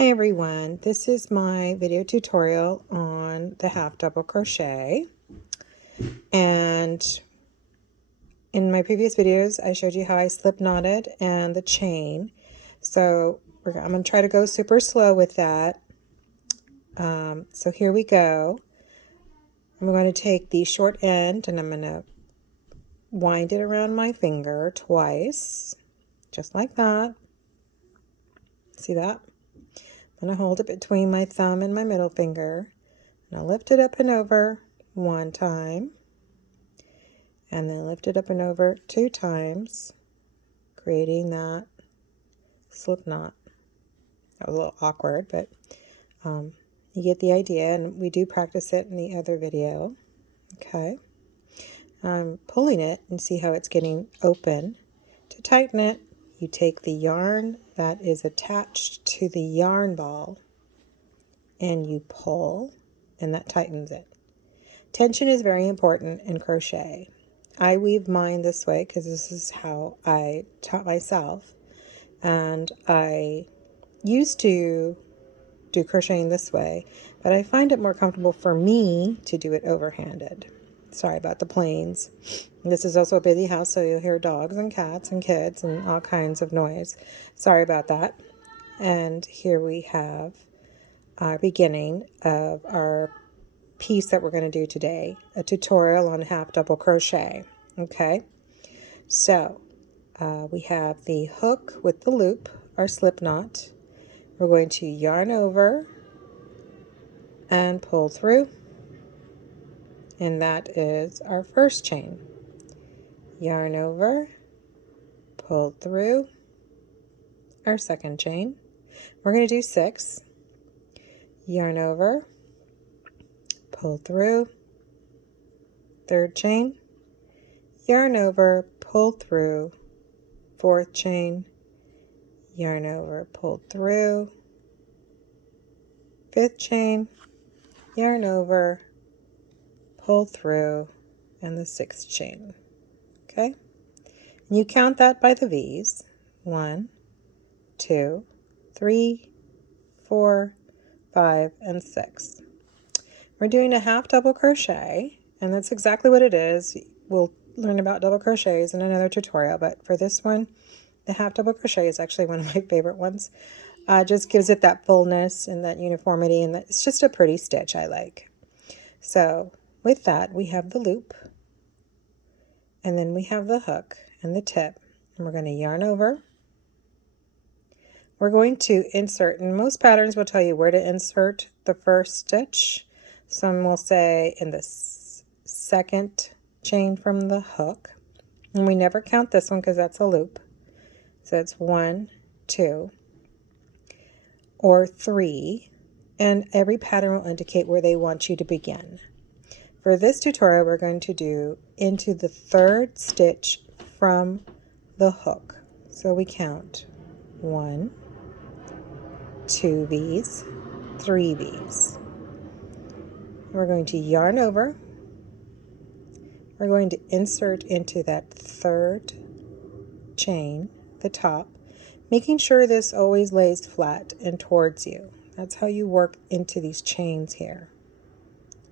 Hi everyone, this is my video tutorial on the half double crochet, and in my previous videos I showed you how I slip knotted and the chain. So I'm going to try to go super slow with that. So here we go. I'm going to take the short end and I'm going to wind it around my finger twice, just like that. See that? I'm going to hold it between my thumb and my middle finger. And I'll lift it up and over one time, and then lift it up and over 2 times, creating that slip knot. That was a little awkward, but you get the idea, and we do practice it in the other video. Okay, I'm pulling it and see how it's getting open. To tighten it, you take the yarn that is attached to the yarn ball and you pull, and that tightens it. Tension is very important in crochet. I weave mine this way because this is how I taught myself, and I used to do crocheting this way, but I find it more comfortable for me to do it overhanded. Sorry about the planes. This is also a busy house, so you'll hear dogs and cats and kids and all kinds of noise. Sorry about that. And here we have our beginning of our piece that we're going to do today, a tutorial on half double crochet. Okay, so we have the hook with the loop, our slip knot. We're going to yarn over and pull through, and that is our first chain. Yarn over, pull through, our second chain. We're going to do 6. Yarn over, pull through, third chain, yarn over, pull through, fourth chain, yarn over, pull through, fifth chain, yarn over, pull through, and the 6th chain. Okay, and you count that by the V's. 1, 2, 3, 4, 5, and 6. We're doing a half double crochet, and that's exactly what it is. We'll learn about double crochets in another tutorial, but for this one, the half double crochet is actually one of my favorite ones. Just gives it that fullness and that uniformity, and it's just a pretty stitch I like. So with that, we have the loop, and then we have the hook and the tip, and we're going to yarn over. We're going to insert, and most patterns will tell you where to insert the first stitch. Some will say in the second chain from the hook, and we never count this one because that's a loop. So it's 1, 2, or 3, and every pattern will indicate where they want you to begin. For this tutorial, we're going to do into the 3rd stitch from the hook. So we count 1, 2 V's, 3 V's. We're going to yarn over. We're going to insert into that 3rd chain, the top, making sure this always lays flat and towards you. That's how you work into these chains here.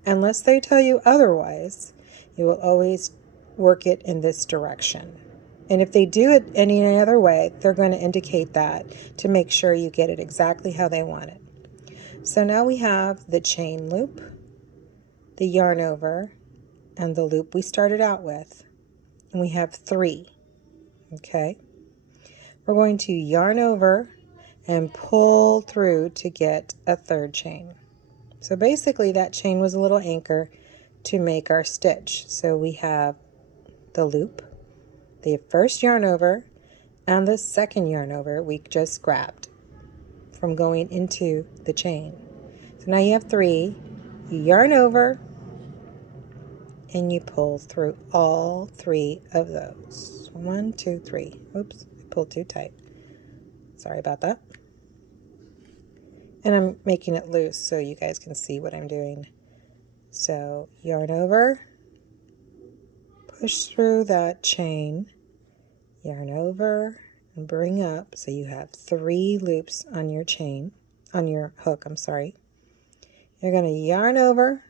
Unless they tell you otherwise, you will always work it in this direction. And if they do it any other way, they're going to indicate that to make sure you get it exactly how they want it. So now we have the chain loop, the yarn over, and the loop we started out with. And we have 3. Okay. We're going to yarn over and pull through to get a 3rd chain. So basically that chain was a little anchor to make our stitch. So we have the loop, the first yarn over, and the 2nd yarn over we just grabbed from going into the chain. So now you have 3. You yarn over and you pull through all 3 of those. 1, 2, 3. Oops, I pulled too tight. Sorry about that. And I'm making it loose so you guys can see what I'm doing. So yarn over, push through that chain, yarn over, and bring up, so you have 3 loops on your chain. on your hook, I'm sorry. You're going to yarn over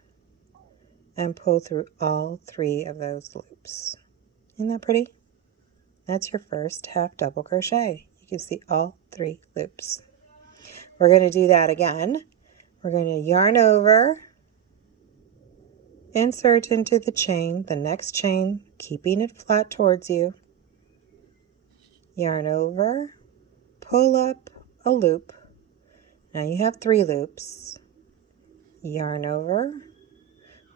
and pull through all 3 of those loops. Isn't that pretty? That's your first half double crochet. You can see all 3 loops. We're going to do that again. We're going to yarn over, insert into the chain, the next chain, keeping it flat towards you. Yarn over, pull up a loop. Now you have 3 loops. Yarn over,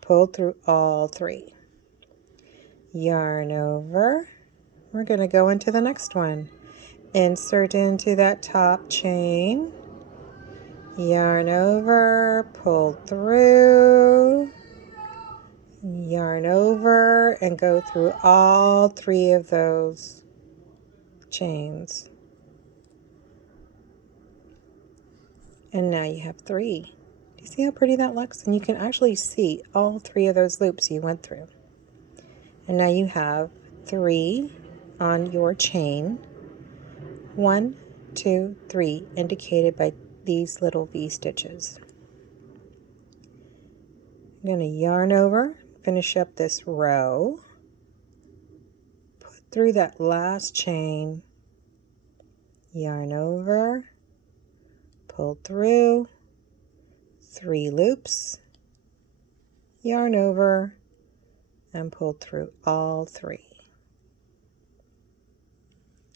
pull through all 3. Yarn over. We're going to go into the next one. Insert into that top chain. Yarn over, pull through. Yarn over and go through all 3 of those chains. And now you have 3. Do you see how pretty that looks? And you can actually see all 3 of those loops you went through. And now you have 3 on your chain. 1, 2, 3, indicated by these little V stitches. I'm going to yarn over, finish up this row, put through that last chain, yarn over, pull through, 3 loops, yarn over, and pull through all 3.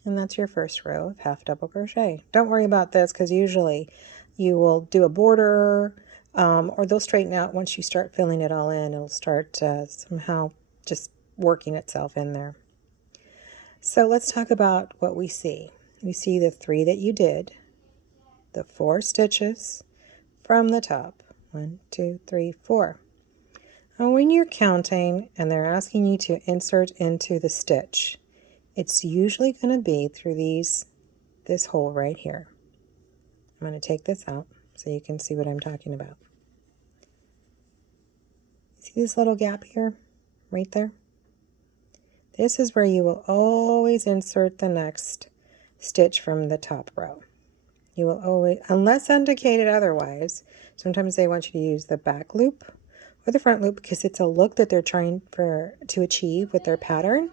And that's your first row of half double crochet. Don't worry about this because usually you will do a border or they'll straighten out once you start filling it all in. It'll start somehow just working itself in there. So let's talk about what we see. We see the 3 that you did, the 4 stitches from the top. 1, 2, 3, 4. And when you're counting and they're asking you to insert into the stitch, it's usually going to be through this hole right here. I'm going to take this out so you can see what I'm talking about. See this little gap here, right there? This is where you will always insert the next stitch from the top row. You will always, unless indicated otherwise, sometimes they want you to use the back loop or the front loop because it's a look that they're trying to achieve with their pattern.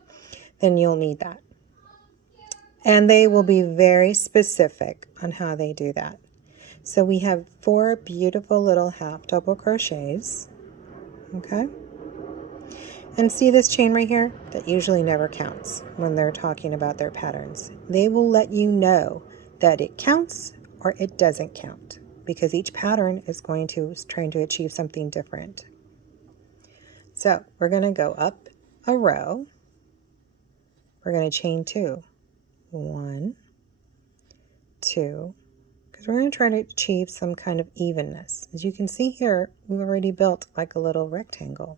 Then you'll need that. And they will be very specific on how they do that. So we have 4 beautiful little half double crochets. Okay? And see this chain right here? That usually never counts when they're talking about their patterns. They will let you know that it counts or it doesn't count because each pattern is trying to achieve something different. So we're going to go up a row. We're going to chain 2. 1, 2, because we're going to try to achieve some kind of evenness. As you can see here, we've already built like a little rectangle.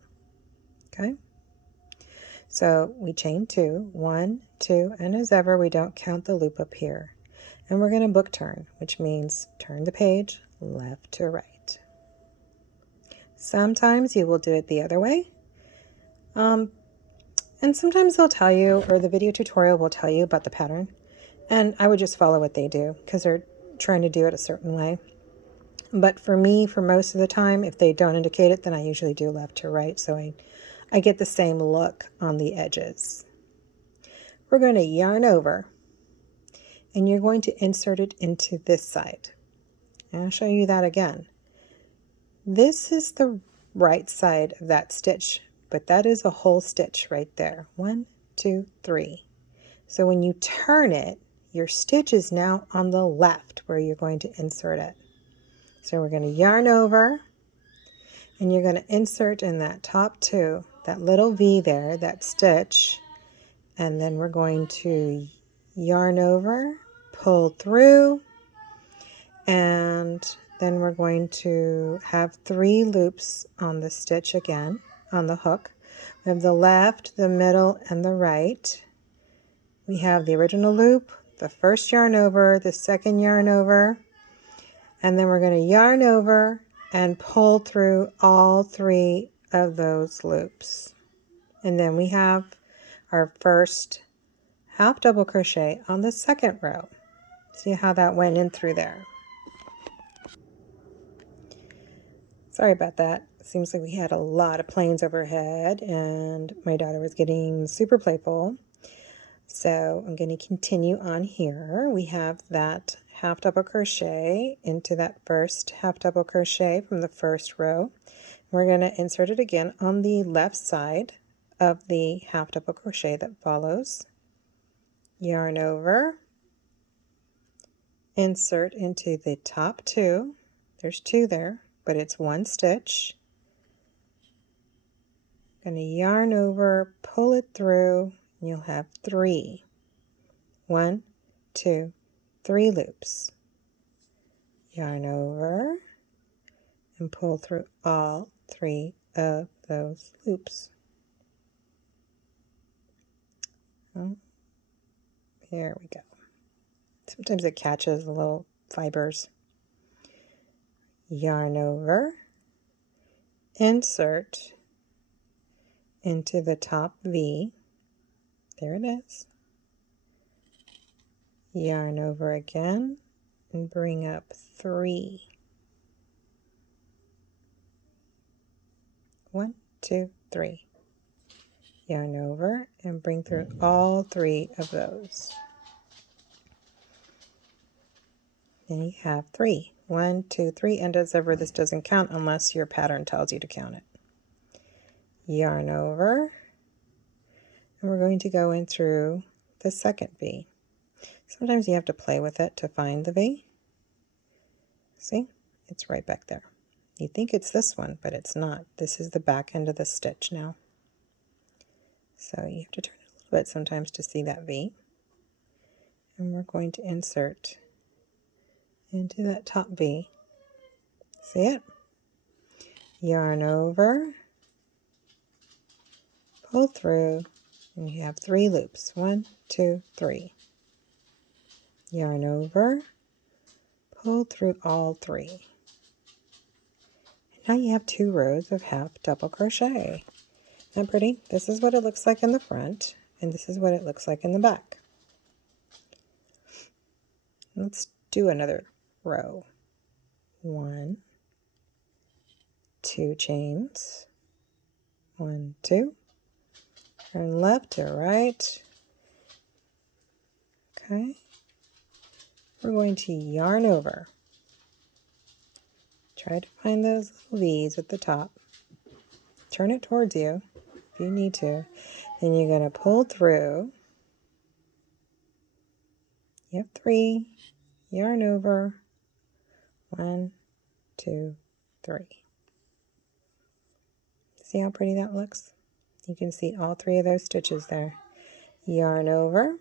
Okay? So we chain 2, 1, 2, and as ever, we don't count the loop up here. And we're going to book turn, which means turn the page left to right. Sometimes you will do it the other way. And sometimes they'll tell you, or the video tutorial will tell you about the pattern. And I would just follow what they do because they're trying to do it a certain way. But for me, for most of the time, if they don't indicate it, then I usually do left to right. So I get the same look on the edges. We're going to yarn over. And you're going to insert it into this side. And I'll show you that again. This is the right side of that stitch. But that is a whole stitch right there. 1, 2, 3. So when you turn it, your stitch is now on the left where you're going to insert it. So we're going to yarn over and you're going to insert in that top 2, that little V there, that stitch, and then we're going to yarn over, pull through, and then we're going to have 3 loops on the stitch again, on the hook. We have the left, the middle, and the right. We have the original loop, the first yarn over, the second yarn over, and then we're going to yarn over and pull through all 3 of those loops. And then we have our first half double crochet on the second row. See how that went in through there. Sorry about that. Seems like we had a lot of planes overhead and my daughter was getting super playful. So I'm going to continue on here. We have that half double crochet into that first half double crochet from the first row. We're going to insert it again on the left side of the half double crochet that follows. Yarn over, insert into the top two. There's two there, but it's one stitch. Going to yarn over, pull it through, and you'll have 3. 1, 2, 3 loops. Yarn over and pull through all 3 of those loops. Oh, here we go. Sometimes it catches the little fibers. Yarn over, insert into the top V. There it is. Yarn over again and bring up 3. 1, 2, 3. Yarn over and bring through all 3 of those. Then you have 3. 1, 2, 3, and as ever, this doesn't count unless your pattern tells you to count it. Yarn over, and we're going to go in through the second V. Sometimes you have to play with it to find the V. See? It's right back there. You think it's this one, but it's not. This is the back end of the stitch now. So you have to turn it a little bit sometimes to see that V. And we're going to insert into that top V. See it? Yarn over, pull through, and you have 3 loops. 1, 2, 3. Yarn over, pull through all 3. And now you have 2 rows of half double crochet. Isn't that pretty? This is what it looks like in the front, and this is what it looks like in the back. Let's do another row. 1, 2 chains, 1, 2, turn left to right. Okay, we're going to yarn over. Try to find those little V's at the top. Turn it towards you if you need to. Then you're going to pull through. You have 3, yarn over, 1, 2, 3. See how pretty that looks? You can see all 3 of those stitches there. Yarn over,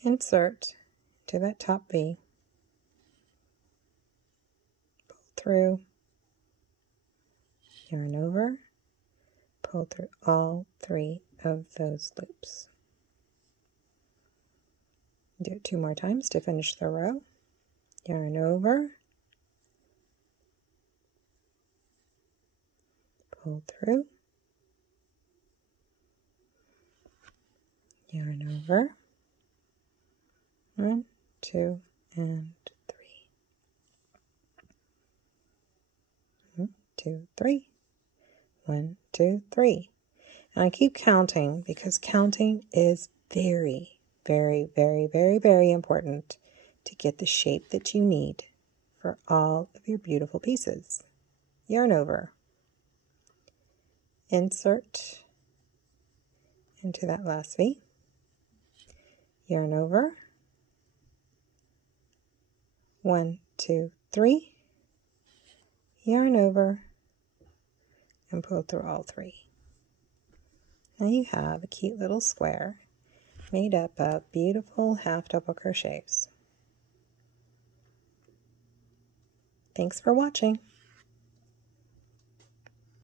insert to that top V, pull through, yarn over, pull through all 3 of those loops. Do it 2 more times to finish the row. Yarn over, pull through, yarn over, 1, 2, and 3. 1, 2, 3. 1, 2, 3. And I keep counting because counting is very, very, very, very, very important to get the shape that you need for all of your beautiful pieces. Yarn over, insert into that last V, yarn over, 1, 2, 3, yarn over, and pull through all 3. Now you have a cute little square made up of beautiful half double crochets. Thanks for watching.